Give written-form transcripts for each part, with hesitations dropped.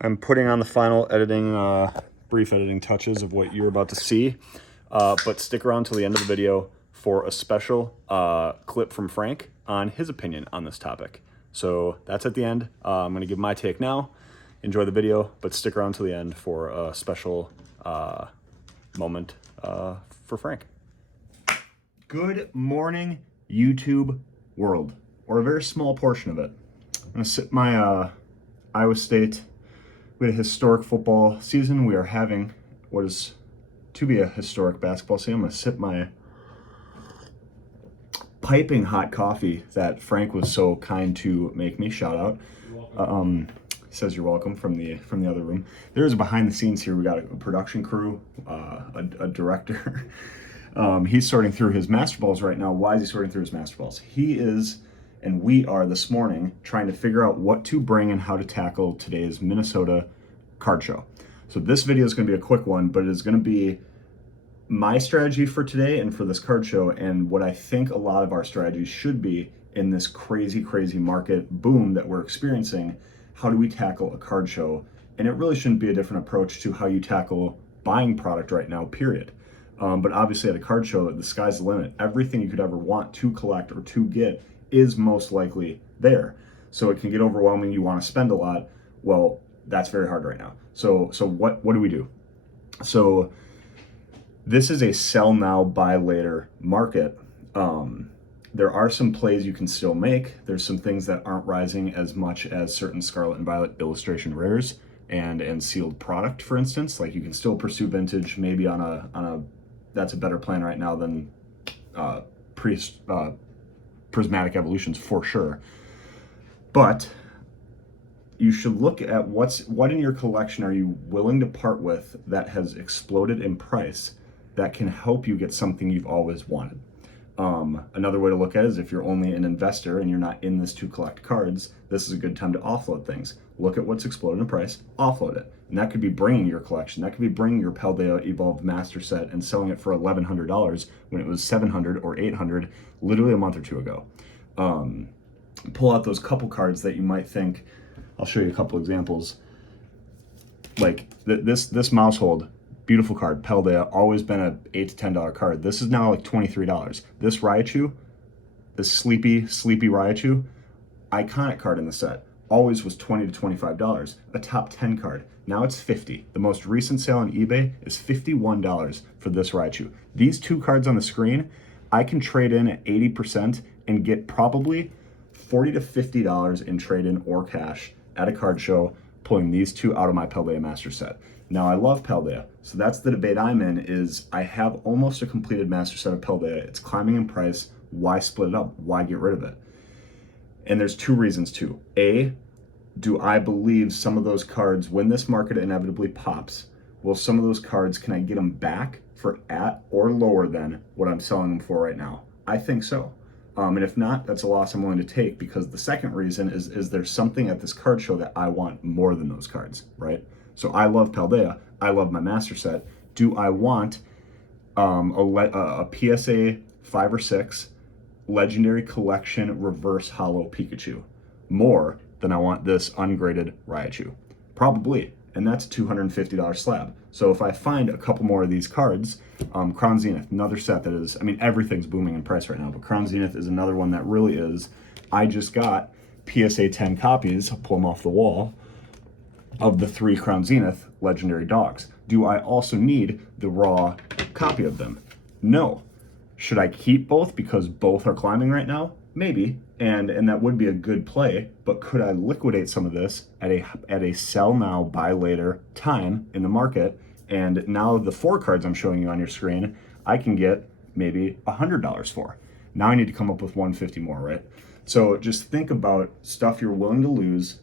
I'm putting on the final editing, brief editing touches of what you're about to see, but stick around till the end of the video for a special clip from Frank on his opinion on this topic. So that's at the end. I'm going to give my take now. Enjoy the video, but stick around till the end for a special moment for Frank. Good morning, YouTube world, or a very small portion of it. I'm going to sip my Iowa State. We had a historic football season. We are having what is to be a historic basketball season. I'm going to sip my piping hot coffee that Frank was so kind to make me. Shout out. Says you're welcome from the other room. There's a behind the scenes here. We got a production crew, a director. He's sorting through his master balls right now. Why is he sorting through his master balls? He is, and we are this morning trying to figure out what to bring and how to tackle today's Minnesota card show. So this video is going to be a quick one, but it is going to be my strategy for today and for this card show, and what I think a lot of our strategies should be in this crazy market boom that we're experiencing. How do we tackle a card show? And it really shouldn't be a different approach to how you tackle buying product right now, period. But obviously at a card show, the sky's the limit. Everything you could ever want to collect or to get is most likely there. So it can get overwhelming. You want to spend a lot. Well, that's very hard right now. So what do we do? So this is a sell now, buy later market. There are some plays you can still make. There's some things that aren't rising as much as certain Scarlet and Violet illustration rares and sealed product, for instance. Like you can still pursue vintage, maybe on a that's a better plan right now than prismatic evolutions for sure. But you should look at what in your collection are you willing to part with that has exploded in price that can help you get something you've always wanted. Another way to look at it is if you're only an investor and you're not in this to collect cards, this is a good time to offload things. Look at what's exploded in price, offload it. And that could be bringing your collection. That could be bringing your Paldea Evolved Master Set and selling it for $1,100 when it was $700 or $800 literally a month or two ago. Pull out those couple cards that you might think, I'll show you a couple examples. Like this Mousehold, beautiful card, Paldea, always been a $8 to $10 card. This is now like $23. This Raichu, this sleepy Raichu, iconic card in the set, always was $20 to $25, a top 10 card. Now it's $50. The most recent sale on eBay is $51 for this Raichu. These two cards on the screen, I can trade in at 80% and get probably $40 to $50 in trade-in or cash at a card show, pulling these two out of my Paldea Master Set. Now I love Paldea, so that's the debate I'm in, is I have almost a completed Master Set of Paldea. It's climbing in price. Why split it up? Why get rid of it? And there's two reasons too. A, do I believe some of those cards, when this market inevitably pops, will some of those cards, can I get them back for at or lower than what I'm selling them for right now? I think so. And if not, that's a loss I'm willing to take, because the second reason is there something at this card show that I want more than those cards, right? So I love Paldea. I love my Master Set. Do I want a PSA 5 or 6 Legendary Collection Reverse Hollow Pikachu more than I want this ungraded Raichu? Probably, and that's a $250 slab. So if I find a couple more of these cards, Crown Zenith, another set that is, I mean, everything's booming in price right now, but Crown Zenith is another one that really is. I just got PSA 10 copies, I'll pull them off the wall, of the 3 Crown Zenith legendary dogs. Do I also need the raw copy of them? No. Should I keep both because both are climbing right now? Maybe, and that would be a good play, but could I liquidate some of this at a sell now, buy later time in the market? And now the 4 cards I'm showing you on your screen, I can get maybe $100 for. Now I need to come up with $150 more, right? So just think about stuff you're willing to lose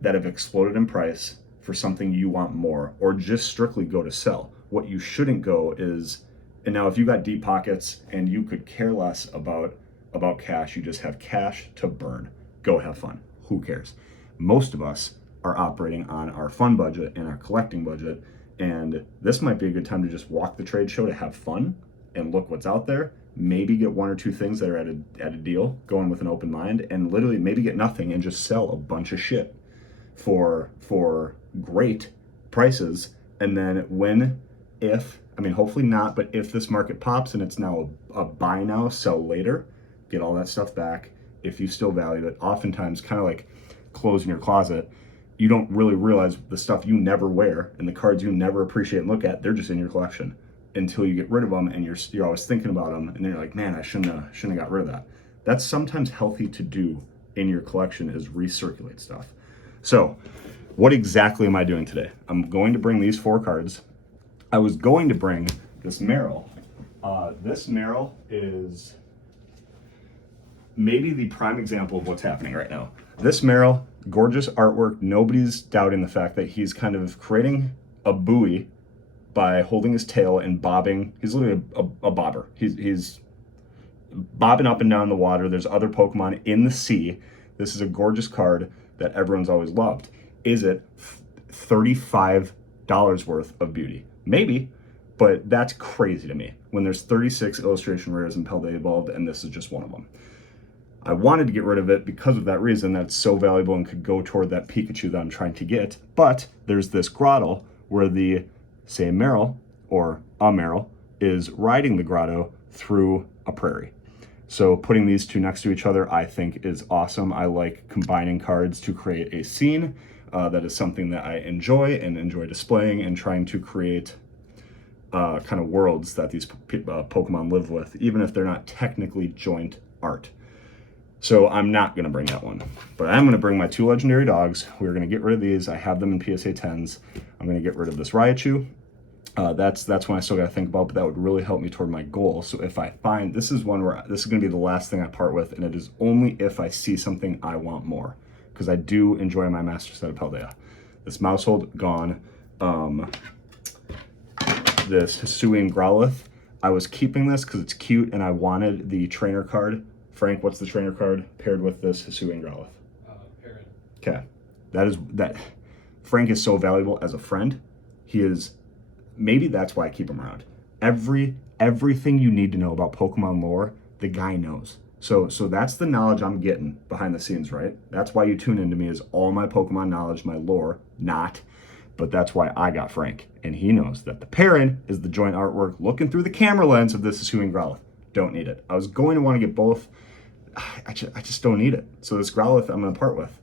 that have exploded in price for something you want more, or just strictly go to sell. What you shouldn't go is, and now if you got deep pockets and you could care less about cash, you just have cash to burn, go have fun. Who cares? Most of us are operating on our fun budget and our collecting budget, and this might be a good time to just walk the trade show to have fun and look what's out there, maybe get 1 or 2 things that are at a deal, go in with an open mind, and literally maybe get nothing and just sell a bunch of shit for great prices. And then hopefully not, but if this market pops and it's now a buy now, sell later, get all that stuff back. If you still value it, oftentimes kind of like clothes in your closet, you don't really realize the stuff you never wear and the cards you never appreciate and look at, they're just in your collection until you get rid of them, and you're always thinking about them, and then you're like, man, I shouldn't have got rid of that. That's sometimes healthy to do in your collection, is recirculate stuff. So what exactly am I doing today? I'm going to bring these 4 cards. I was going to bring this Merrill. This Merrill is maybe the prime example of what's happening right now. This Merrill, gorgeous artwork. Nobody's doubting the fact that he's kind of creating a buoy by holding his tail and bobbing. He's literally a bobber. He's bobbing up and down the water. There's other Pokemon in the sea. This is a gorgeous card that everyone's always loved. Is it $35 worth of beauty? Maybe, but that's crazy to me when there's 36 illustration rares in Paldea Evolved, and this is just one of them. I wanted to get rid of it because of that reason. That's so valuable and could go toward that Pikachu that I'm trying to get. But there's this grotto where the same Merrill, or a Merrill, is riding the grotto through a prairie. So putting these two next to each other, I think, is awesome. I like combining cards to create a scene. That is something that I enjoy displaying and trying to create kind of worlds that these Pokemon live with, even if they're not technically joint art. So I'm not going to bring that one, but I'm going to bring my 2 legendary dogs. We're going to get rid of these. I have them in PSA 10s. I'm going to get rid of this Raichu. That's one I still got to think about, but that would really help me toward my goal. So if I find, this is one where this is going to be the last thing I part with, and it is only if I see something I want more, because I do enjoy my master set of Paldea. This Mousehold, gone. This Hisuian Growlithe, I was keeping this because it's cute and I wanted the trainer card. Frank, what's the trainer card paired with this Hisuian Growlithe? Parent. Okay, Frank is so valuable as a friend. He is, maybe that's why I keep him around. Everything you need to know about Pokemon lore, the guy knows. So that's the knowledge I'm getting behind the scenes, right? That's why you tune into me, is all my Pokemon knowledge, my lore, but that's why I got Frank. And he knows that the parent is the joint artwork looking through the camera lens of this Hisuian Growlithe. Don't need it. I was going to want to get both. I just don't need it. So this Growlithe I'm going to part with.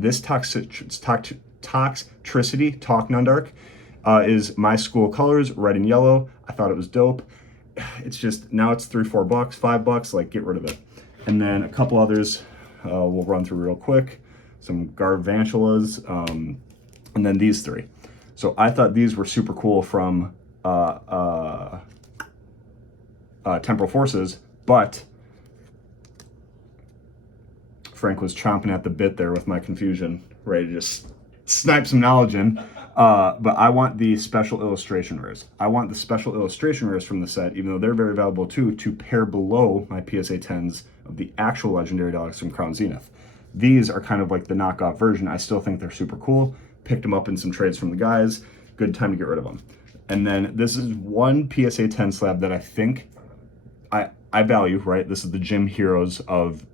This Toxtricity, Talk Nundark, is my school colors, red and yellow. I thought it was dope. It's just, now it's $3-4, $5, like, get rid of it. And then a couple others we'll run through real quick. Some Garvantulas, and then these 3. So I thought these were super cool from Temporal Forces, but Frank was chomping at the bit there with my confusion, ready to just snipe some knowledge in. But I want the special illustration rares. I want the special illustration rares from the set, even though they're very valuable too, to pair below my PSA 10s of the actual legendary dogs from Crown Zenith. These are kind of like the knockoff version. I still think they're super cool. Picked them up in some trades from the guys. Good time to get rid of them. And then this is one PSA 10 slab that I think I value, right? This is the Gym Heroes of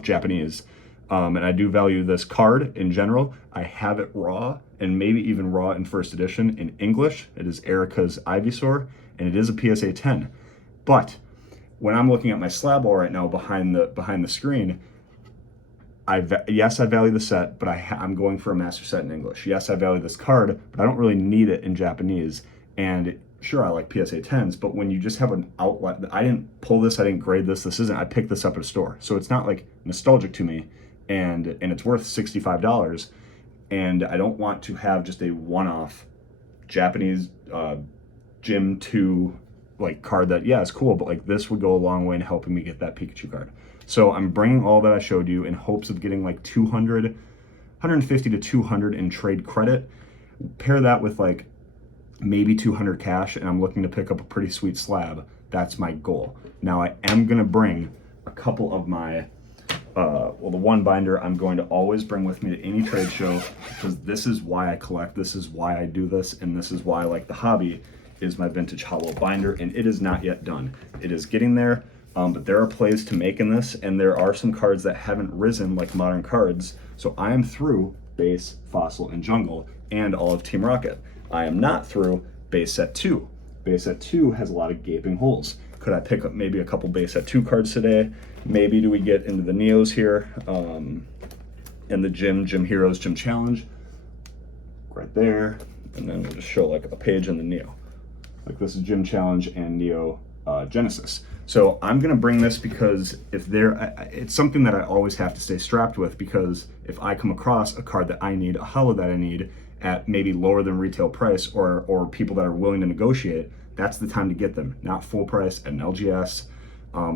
Japanese. And I do value this card in general. I have it raw, and maybe even raw in first edition in English. It is Erica's Ivysaur, and it is a PSA 10. But when I'm looking at my slab wall right now behind the screen, yes, I value the set, but I'm going for a master set in English. Yes, I value this card, but I don't really need it in Japanese. And sure, I like PSA 10s, but when you just have an outlet, I didn't pull this, I didn't grade this, I picked this up at a store. So it's not like nostalgic to me, and it's worth $65. And I don't want to have just a one-off Japanese Gym 2 like card that, yeah, it's cool, but like this would go a long way in helping me get that Pikachu card. So I'm bringing all that I showed you in hopes of getting like 150 to 200 in trade credit. Pair that with like maybe 200 cash, and I'm looking to pick up a pretty sweet slab. That's my goal. Now I am gonna bring a couple of my, the one binder I'm going to always bring with me to any trade show, because this is why I collect, this is why I do this, and this is why I like the hobby, is my vintage hollow binder, and it is not yet done. It is getting there. But there are plays to make in this, and there are some cards that haven't risen like modern cards. So I am through Base, Fossil, and Jungle, and all of Team Rocket. I am not through Base Set 2. Base Set 2 has a lot of gaping holes. Could I pick up maybe a couple Base Set 2 cards today? Maybe do we get into the Neos here? And the Gym Heroes, Gym Challenge. Right there. And then we'll just show like a page in the Neo. Like this is Gym Challenge and Neo Genesis. So I'm gonna bring this because it's something that I always have to stay strapped with, because if I come across a card that I need, a holo that I need at maybe lower than retail price, or people that are willing to negotiate, that's the time to get them, not full price at an LGS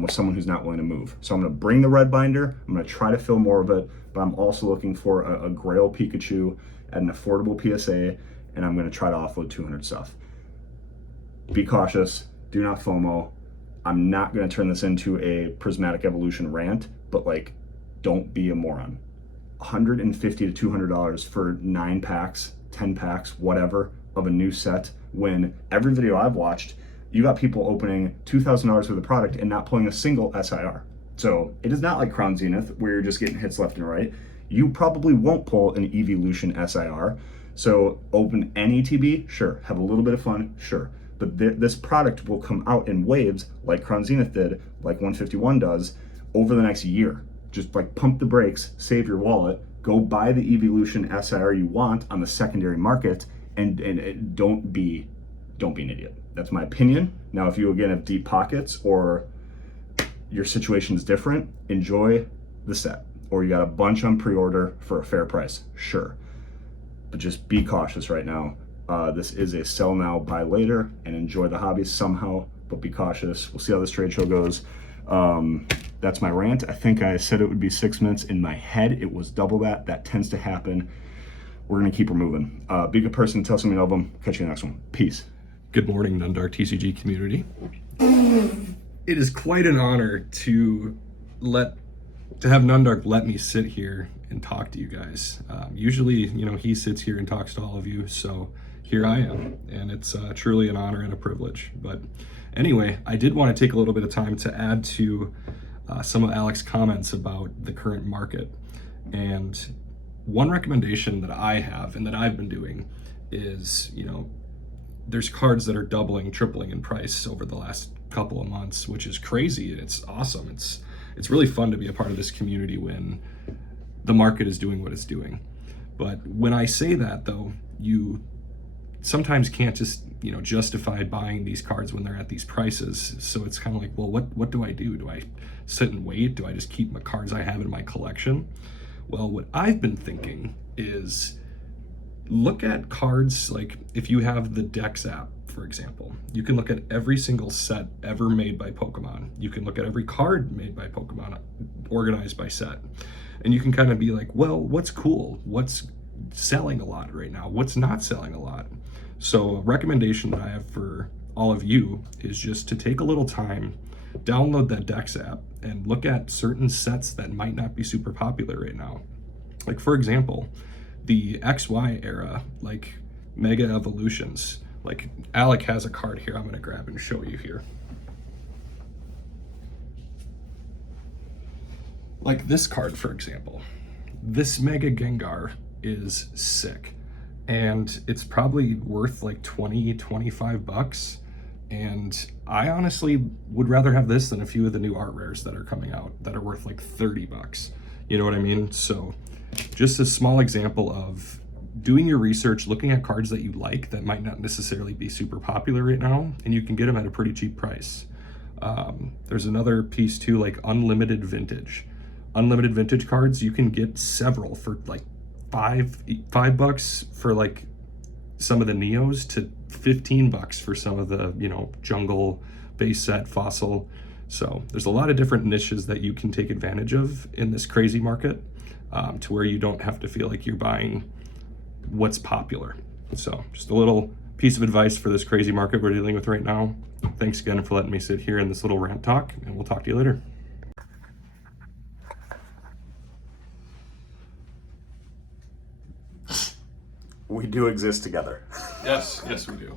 with someone who's not willing to move. So I'm gonna bring the red binder, I'm gonna try to fill more of it, but I'm also looking for a Grail Pikachu at an affordable PSA, and I'm gonna try to offload 200 stuff. Be cautious, do not FOMO. I'm not gonna turn this into a Prismatic Evolution rant, but like, don't be a moron. $150 to $200 for 9 packs, 10 packs, whatever, of a new set, when every video I've watched, you got people opening $2,000 worth of product and not pulling a single SIR. So it is not like Crown Zenith, where you're just getting hits left and right. You probably won't pull an Evolution SIR. So open any TB, sure. Have a little bit of fun, sure. But this product will come out in waves, like Crown Zenith did, like 151 does, over the next year. Just like pump the brakes, save your wallet, go buy the Evolution SIR you want on the secondary market, and don't be an idiot. That's my opinion. Now, if you again have deep pockets or your situation is different, enjoy the set. Or you got a bunch on pre-order for a fair price, sure. But just be cautious right now. This is a sell now, buy later, and enjoy the hobby somehow, but be cautious. We'll see how this trade show goes. That's my rant. I think I said it would be 6 minutes. In my head, it was double that. That tends to happen. We're gonna keep her moving. Be a good person, tell somebody you love them. Catch you in the next one. Peace. Good morning, Nundark TCG community. It is quite an honor to have Nundark let me sit here and talk to you guys. Usually, he sits here and talks to all of you, so here I am, and it's truly an honor and a privilege. But anyway, I did want to take a little bit of time to add to some of Alex's comments about the current market. And one recommendation that I have and that I've been doing is, there's cards that are doubling, tripling in price over the last couple of months, which is crazy, and it's awesome. It's really fun to be a part of this community when the market is doing what it's doing. But when I say that, though, you sometimes can't just justify buying these cards when they're at these prices. So it's kind of like, well, what do I do? Do I sit and wait? Do I just keep my cards I have in my collection? Well, what I've been thinking is look at cards, like if you have the Dex app, for example, you can look at every single set ever made by Pokemon. You can look at every card made by Pokemon, organized by set. And you can kind of be like, well, what's cool? What's selling a lot right now? What's not selling a lot? So a recommendation that I have for all of you is just to take a little time, download that Dex app, and look at certain sets that might not be super popular right now. Like, for example, the XY era, like Mega Evolutions. Like, Alec has a card here I'm gonna grab and show you here. Like this card, for example. This Mega Gengar is sick, and it's probably worth like 20, 25 bucks. And I honestly would rather have this than a few of the new art rares that are coming out that are worth like 30 bucks. You know what I mean? So just a small example of doing your research, looking at cards that you like that might not necessarily be super popular right now, and you can get them at a pretty cheap price. There's another piece too, like unlimited vintage. Unlimited vintage cards, you can get several for like five bucks for like some of the Neos, to 15 bucks for some of the, jungle base set fossil. So there's a lot of different niches that you can take advantage of in this crazy market, to where you don't have to feel like you're buying what's popular. So just a little piece of advice for this crazy market we're dealing with right now. Thanks again for letting me sit here in this little rant talk, and we'll talk to you later. We do exist together. Yes, we do.